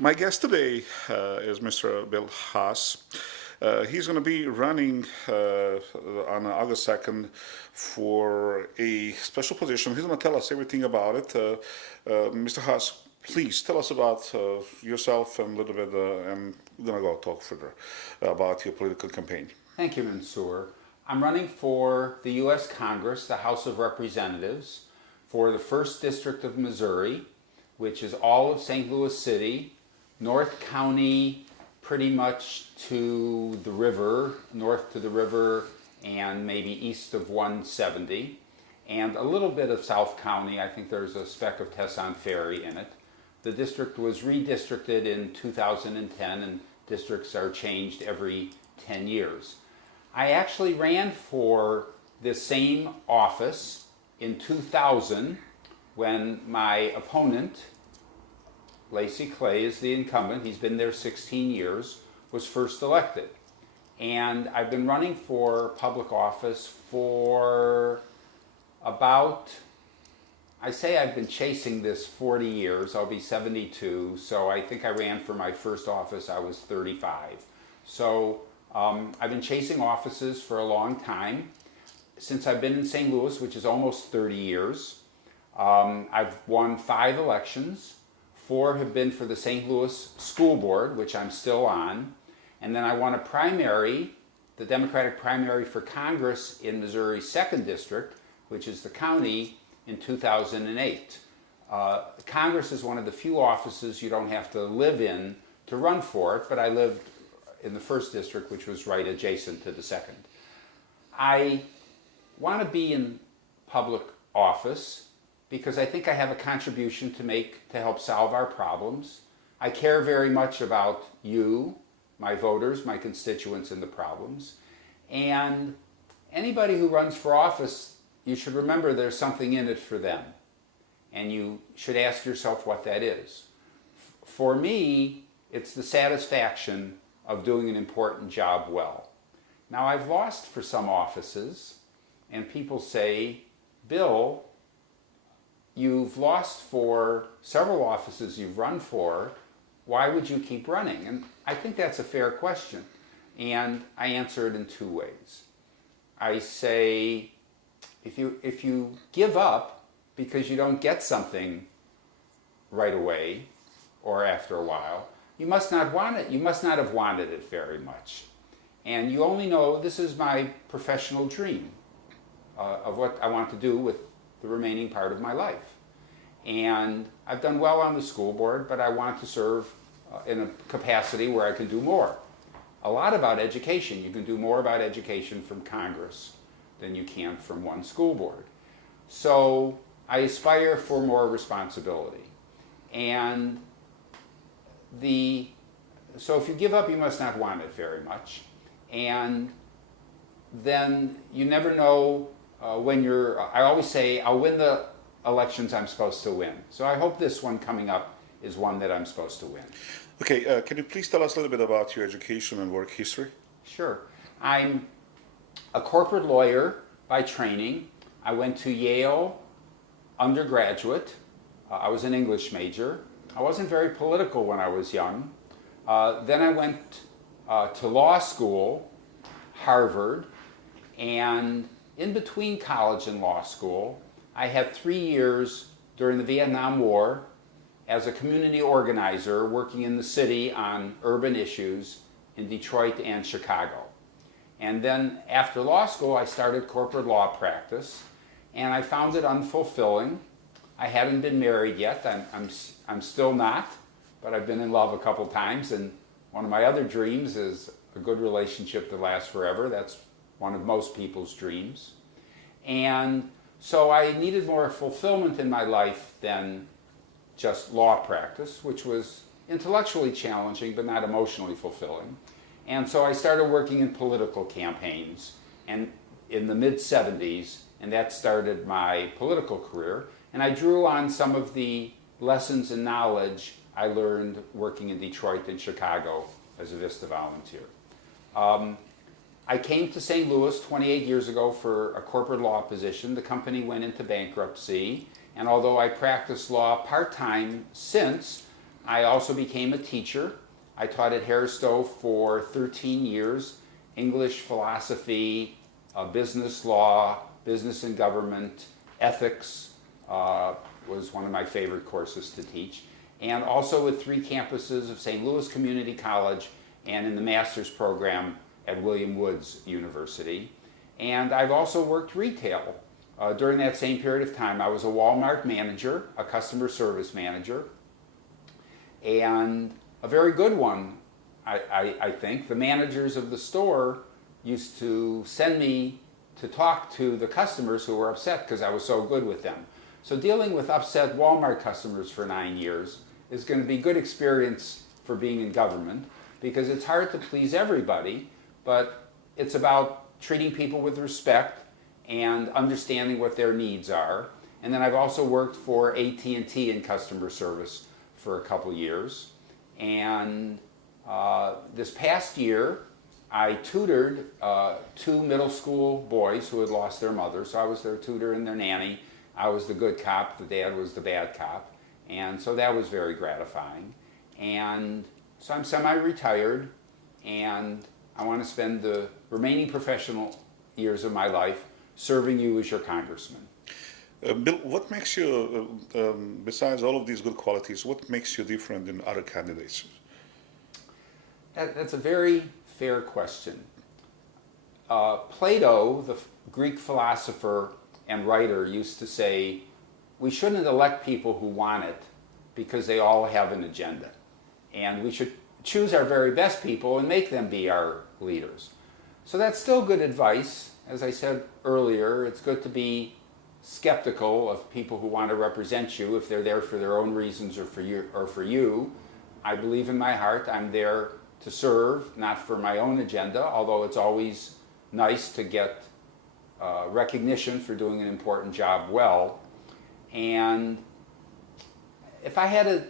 My guest today is Mr. Bill Haas. He's going to be running on August 2nd for a special position. He's going to tell us everything about it. Mr. Haas, please tell us about yourself and a little bit, and we're going to go talk further about your political campaign. Thank you, Mansour. I'm running for the U.S. Congress, the House of Representatives, for the 1st District of Missouri, which is all of St. Louis City, North County, pretty much to the river, north to the river, and maybe east of 170, and a little bit of South County. I think there's a speck of Tesson Ferry in it. The district was redistricted in 2010, and districts are changed every 10 years. I actually ran for this same office in 2000 when my opponent, Lacey Clay, is the incumbent, he's been there 16 years, was first elected. And I've been running for public office for about, I say I've been chasing this 40 years, I'll be 72, so I think I ran for my first office, I was 35. So I've been chasing offices for a long time. Since I've been in St. Louis, which is almost 30 years, I've won 5 elections. 4 have been for the St. Louis School Board, which I'm still on. And then I won a primary, the Democratic primary for Congress in Missouri's 2nd District, which is the county, in 2008. Congress is one of the few offices you don't have to live in to run for it, but I lived in the 1st District, which was right adjacent to the 2nd. I want to be in public office because I think I have a contribution to make to help solve our problems. I care very much about you, my voters, my constituents, and the problems. And anybody who runs for office, you should remember there's something in it for them. And you should ask yourself what that is. For me, it's the satisfaction of doing an important job well. Now, I've lost for some offices, and people say, Bill, you've lost for several offices you've run for, why would you keep running? And I think that's a fair question, and I answer it in 2 ways. I say, if you give up because you don't get something right away or after a while, you must not want it. You must not have wanted it very much. And you only know this is my professional dream of what I want to do with the remaining part of my life. And I've done well on the school board, but I want to serve in a capacity where I can do more. A lot about education. You can do more about education from Congress than you can from one school board. So I aspire for more responsibility. And so if you give up, you must not want it very much. And then you never know when I always say, I'll win the elections I'm supposed to win. So I hope this one coming up is one that I'm supposed to win. Okay, can you please tell us a little bit about your education and work history? Sure. I'm a corporate lawyer by training. I went to Yale undergraduate. I was an English major. I wasn't very political when I was young. Then I went to law school, Harvard, and in between college and law school, I had 3 years during the Vietnam War as a community organizer working in the city on urban issues in Detroit and Chicago. And then after law school, I started corporate law practice, and I found it unfulfilling. I hadn't been married yet. I'm still not, but I've been in love a couple times, and one of my other dreams is a good relationship that lasts forever. That's one of most people's dreams. And so I needed more fulfillment in my life than just law practice, which was intellectually challenging but not emotionally fulfilling. And so I started working in political campaigns and in the mid-70s, and that started my political career. And I drew on some of the lessons and knowledge I learned working in Detroit and Chicago as a VISTA volunteer. I came to St. Louis 28 years ago for a corporate law position. The company went into bankruptcy, and although I practiced law part-time since, I also became a teacher. I taught at Hairstow for 13 years, English, philosophy, business law, business and government, ethics was one of my favorite courses to teach. And also with 3 campuses of St. Louis Community College and in the master's program at William Woods University. And I've also worked retail. During that same period of time, I was a Walmart manager, a customer service manager, and a very good one, I think. The managers of the store used to send me to talk to the customers who were upset because I was so good with them. So dealing with upset Walmart customers for 9 years is going to be good experience for being in government, because it's hard to please everybody, but it's about treating people with respect and understanding what their needs are. And then I've also worked for AT&T in customer service for a couple years. And this past year, I tutored 2 middle school boys who had lost their mother. So I was their tutor and their nanny. I was the good cop, the dad was the bad cop. And so that was very gratifying. And so I'm semi-retired, and I want to spend the remaining professional years of my life serving you as your congressman. Bill, what makes you, besides all of these good qualities, what makes you different than other candidates? That's a very fair question. Plato, the Greek philosopher and writer, used to say, we shouldn't elect people who want it because they all have an agenda. And we should choose our very best people and make them be our leaders. So that's still good advice. As I said earlier, it's good to be skeptical of people who want to represent you if they're there for their own reasons or for you. I believe in my heart I'm there to serve, not for my own agenda, although it's always nice to get recognition for doing an important job well. And if I had a,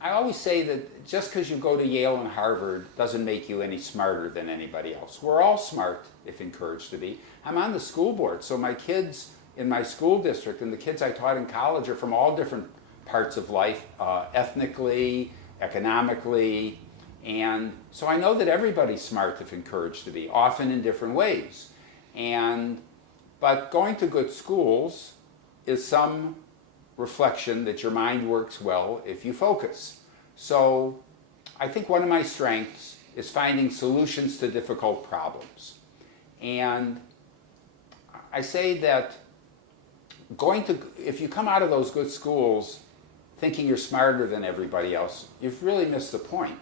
I always say that just because you go to Yale and Harvard doesn't make you any smarter than anybody else. We're all smart if encouraged to be. I'm on the school board, so my kids in my school district and the kids I taught in college are from all different parts of life, ethnically, economically, and so I know that everybody's smart if encouraged to be, often in different ways. But going to good schools is some reflection that your mind works well if you focus. So I think one of my strengths is finding solutions to difficult problems. And I say that if you come out of those good schools thinking you're smarter than everybody else, you've really missed the point.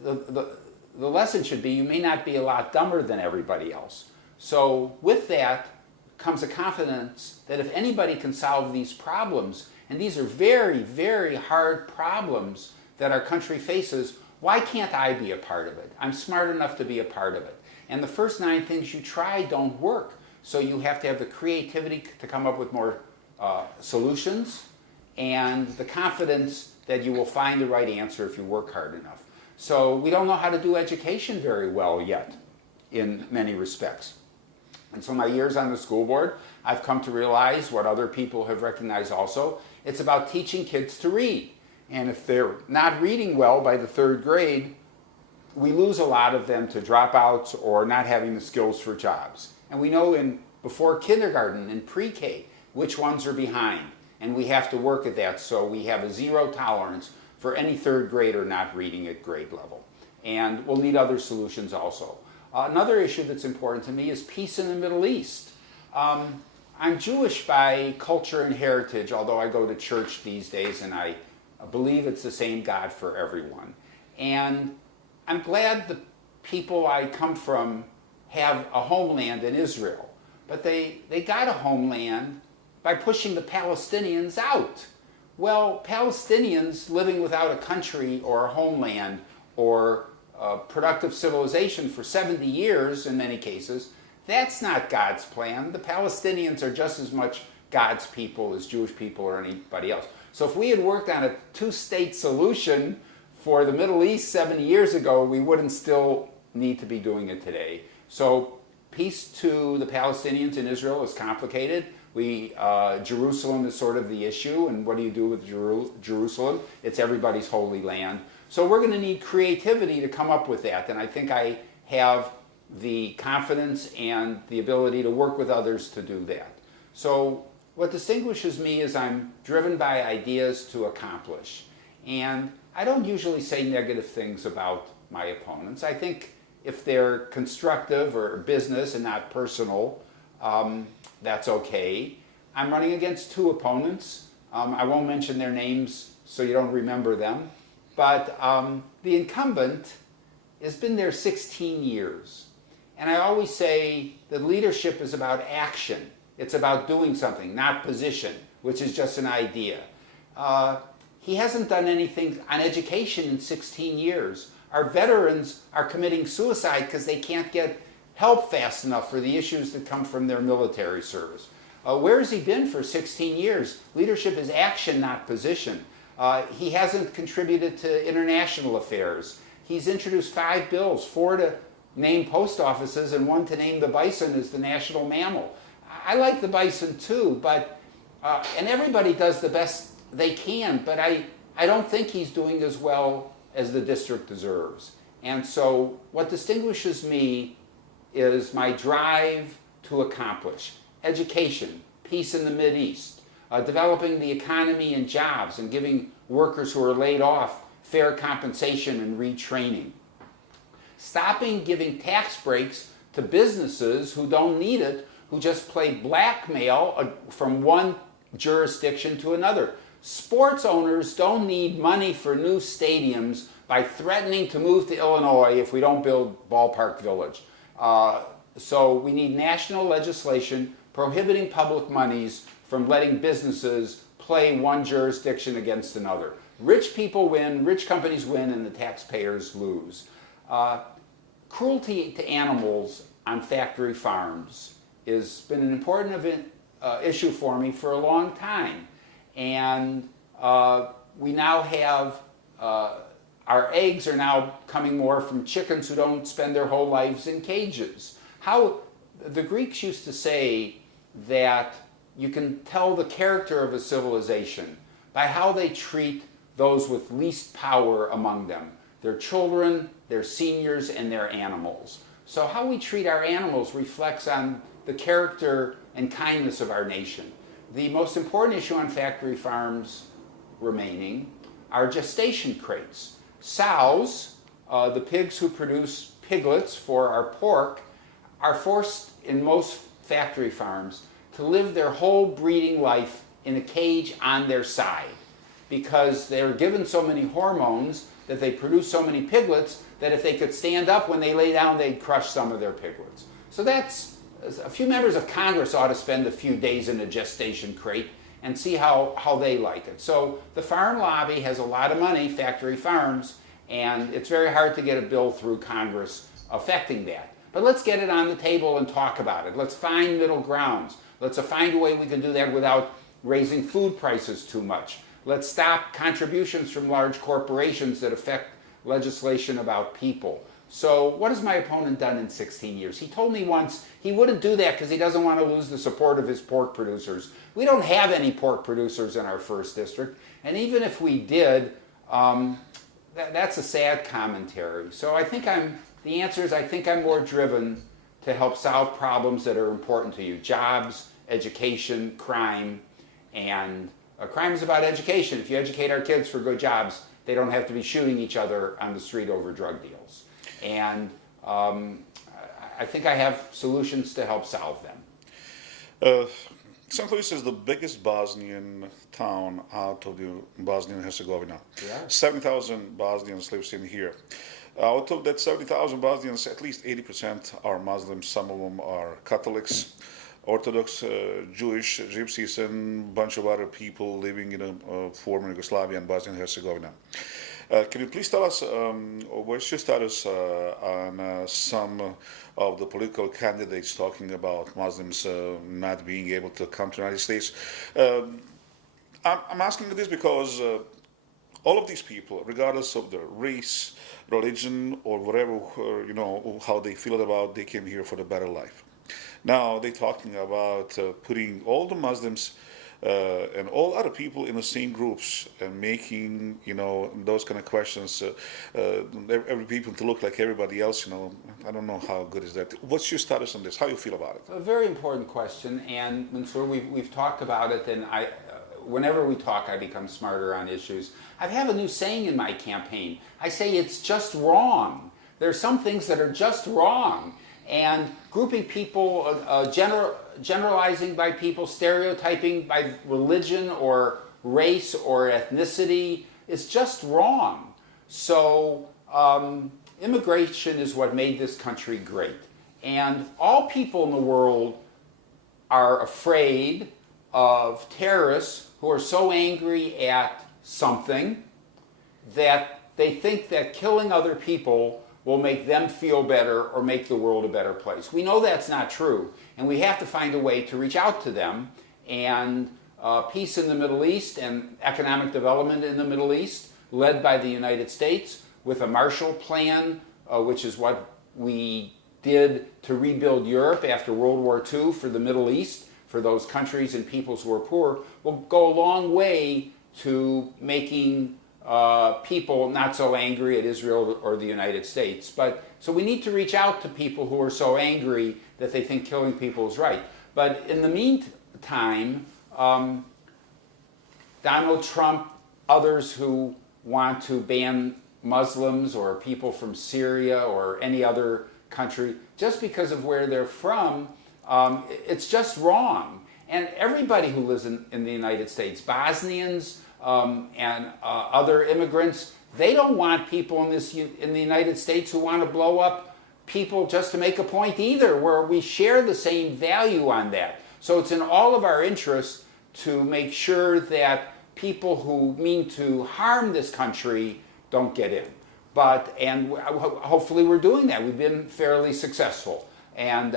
The lesson should be you may not be a lot dumber than everybody else. So with that comes a confidence that if anybody can solve these problems, and these are very, very hard problems that our country faces, why can't I be a part of it? I'm smart enough to be a part of it. And the first 9 things you try don't work. So you have to have the creativity to come up with more solutions and the confidence that you will find the right answer if you work hard enough. So we don't know how to do education very well yet in many respects. And so my years on the school board, I've come to realize what other people have recognized also. It's about teaching kids to read. And if they're not reading well by the 3rd grade, we lose a lot of them to dropouts or not having the skills for jobs. And we know before kindergarten, in pre-K, which ones are behind. And we have to work at that, so we have a 0 tolerance for any 3rd grader not reading at grade level. And we'll need other solutions also. Another issue that's important to me is peace in the Middle East. I'm Jewish by culture and heritage, although I go to church these days and I believe it's the same God for everyone. And I'm glad the people I come from have a homeland in Israel, but they got a homeland by pushing the Palestinians out. Well, Palestinians living without a country or a homeland or productive civilization for 70 years in many cases, that's not God's plan. The Palestinians are just as much God's people as Jewish people or anybody else. So if we had worked on a 2-state solution for the Middle East 70 years ago, we wouldn't still need to be doing it today. So peace to the Palestinians in Israel is complicated, Jerusalem is sort of the issue, and what do you do with Jerusalem? It's everybody's holy land. So we're going to need creativity to come up with that, and I think I have the confidence and the ability to work with others to do that. So what distinguishes me is I'm driven by ideas to accomplish. And I don't usually say negative things about my opponents. I think if they're constructive or business and not personal, that's okay. I'm running against two opponents. I won't mention their names so you don't remember them. But the incumbent has been there 16 years. And I always say that leadership is about action. It's about doing something, not position, which is just an idea. He hasn't done anything on education in 16 years. Our veterans are committing suicide because they can't get help fast enough for the issues that come from their military service. Where has he been for 16 years? Leadership is action, not position. He hasn't contributed to international affairs. He's introduced 5 bills, 4 to name post offices and 1 to name the bison as the national mammal. I like the bison too, but and everybody does the best they can, but I don't think he's doing as well as the district deserves. And so what distinguishes me is my drive to accomplish education, peace in the Mideast, developing the economy and jobs, and giving workers who are laid off fair compensation and retraining. Stopping giving tax breaks to businesses who don't need it, who just play blackmail from one jurisdiction to another. Sports owners don't need money for new stadiums by threatening to move to Illinois if we don't build Ballpark Village. So we need national legislation prohibiting public monies from letting businesses play one jurisdiction against another. Rich people win, rich companies win, and the taxpayers lose. Cruelty to animals on factory farms has been an important issue for me for a long time. And we now have, our eggs are now coming more from chickens who don't spend their whole lives in cages. The Greeks used to say that you can tell the character of a civilization by how they treat those with least power among them. Their children, their seniors, and their animals. So how we treat our animals reflects on the character and kindness of our nation. The most important issue on factory farms remaining are gestation crates. Sows, the pigs who produce piglets for our pork, are forced in most factory farms to live their whole breeding life in a cage on their side because they're given so many hormones that they produce so many piglets that if they could stand up when they lay down, they'd crush some of their piglets. So that's, a few members of Congress ought to spend a few days in a gestation crate and see how they like it. So the farm lobby has a lot of money, factory farms, and it's very hard to get a bill through Congress affecting that. But let's get it on the table and talk about it. Let's find middle grounds. Let's find a way we can do that without raising food prices too much. Let's stop contributions from large corporations that affect legislation about people. So what has my opponent done in 16 years? He told me once he wouldn't do that because he doesn't want to lose the support of his pork producers. We don't have any pork producers in our 1st district, and even if we did, that's a sad commentary. So I think the answer is I think I'm more driven to help solve problems that are important to you. Jobs, education, crime, and crime is about education. If you educate our kids for good jobs, they don't have to be shooting each other on the street over drug deals. And I think I have solutions to help solve them. St. Louis is the biggest Bosnian town out of the Bosnia and Herzegovina. Yeah. 70,000 Bosnians live in here. Out of that 70,000 Bosnians, at least 80% are Muslims. Some of them are Catholics, Orthodox, Jewish, Gypsies, and a bunch of other people living in former Yugoslavia and Bosnia and Herzegovina. Can you please tell us what's your status on some of the political candidates talking about Muslims not being able to come to the United States? I'm asking this because all of these people, regardless of their race, religion, or whatever, how they feel about, they came here for the better life. Now they're talking about putting all the Muslims and all other people in the same groups and making, those kind of questions, every people to look like everybody else. I don't know how good is that. What's your status on this? How you feel about it? A very important question, and Mansour, we've talked about it, and whenever we talk, I become smarter on issues. I have a new saying in my campaign. I say it's just wrong. There are some things that are just wrong, and grouping people, generalizing by people, stereotyping by religion or race or ethnicity is just wrong. So immigration is what made this country great. And all people in the world are afraid of terrorists who are so angry at something that they think that killing other people will make them feel better or make the world a better place. We know that's not true, and we have to find a way to reach out to them. And peace in the Middle East and economic development in the Middle East, led by the United States, with a Marshall Plan, which is what we did to rebuild Europe after World War II for the Middle East, for those countries and peoples who are poor, will go a long way to making people not so angry at Israel or the United States. So we need to reach out to people who are so angry that they think killing people is right. But in the meantime, Donald Trump, others who want to ban Muslims or people from Syria or any other country, just because of where they're from, it's just wrong. And everybody who lives in the United States, Bosnians and other immigrants, they don't want people in the United States who want to blow up people just to make a point either, where we share the same value on that. So it's in all of our interests to make sure that people who mean to harm this country don't get in. And hopefully we're doing that. We've been fairly successful. And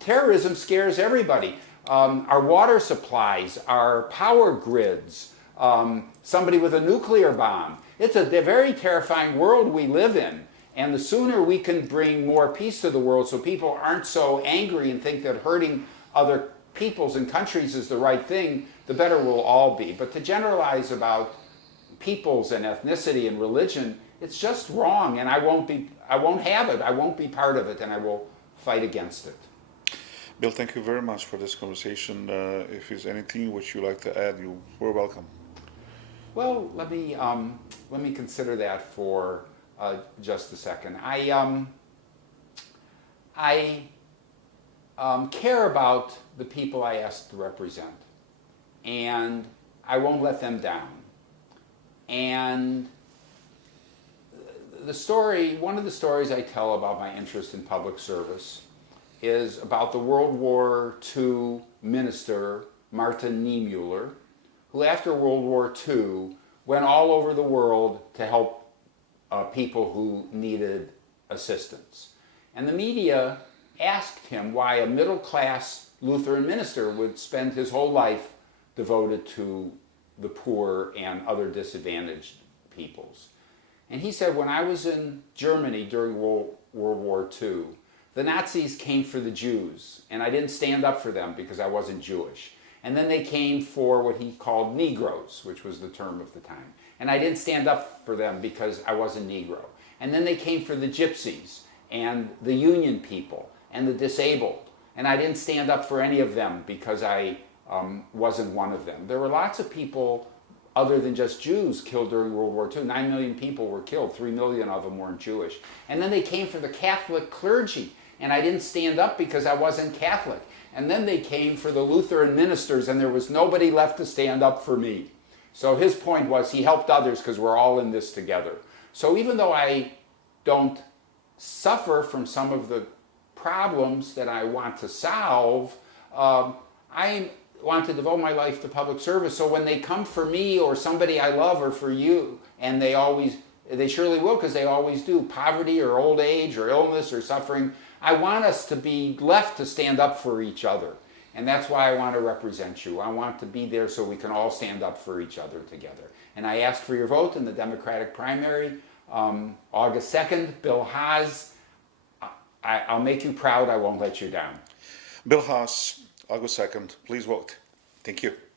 terrorism scares everybody. Our water supplies, our power grids, somebody with a nuclear bomb. It's a very terrifying world we live in. And the sooner we can bring more peace to the world so people aren't so angry and think that hurting other peoples and countries is the right thing, the better we'll all be. But to generalize about peoples and ethnicity and religion, it's just wrong, and I won't have it. I won't be part of it, and I will fight against it. Bill, thank you very much for this conversation. If there's anything which you'd like to add, we're welcome. Well, let me consider that for just a second. I care about the people I asked to represent, and I won't let them down. And one of the stories I tell about my interest in public service is about the World War II minister, Martin Niemöller, who after World War II went all over the world to help people who needed assistance. And the media asked him why a middle-class Lutheran minister would spend his whole life devoted to the poor and other disadvantaged peoples. And he said, when I was in Germany during World War II, the Nazis came for the Jews, and I didn't stand up for them because I wasn't Jewish. And then they came for what he called Negroes, which was the term of the time. And I didn't stand up for them because I wasn't Negro. And then they came for the Gypsies and the Union people and the disabled. And I didn't stand up for any of them because I wasn't one of them. There were lots of people other than just Jews killed during World War II. 9 million people were killed. 3 million of them weren't Jewish. And then they came for the Catholic clergy. And I didn't stand up because I wasn't Catholic. And then they came for the Lutheran ministers, and there was nobody left to stand up for me. So his point was he helped others because we're all in this together. So even though I don't suffer from some of the problems that I want to solve, I want to devote my life to public service. So when they come for me or somebody I love or for you, and they surely will because they always do, poverty or old age or illness or suffering, I want us to be left to stand up for each other. And that's why I want to represent you. I want to be there so we can all stand up for each other together. And I ask for your vote in the Democratic primary, August 2nd. Bill Haas, I'll make you proud. I won't let you down. Bill Haas, August 2nd. Please vote. Thank you.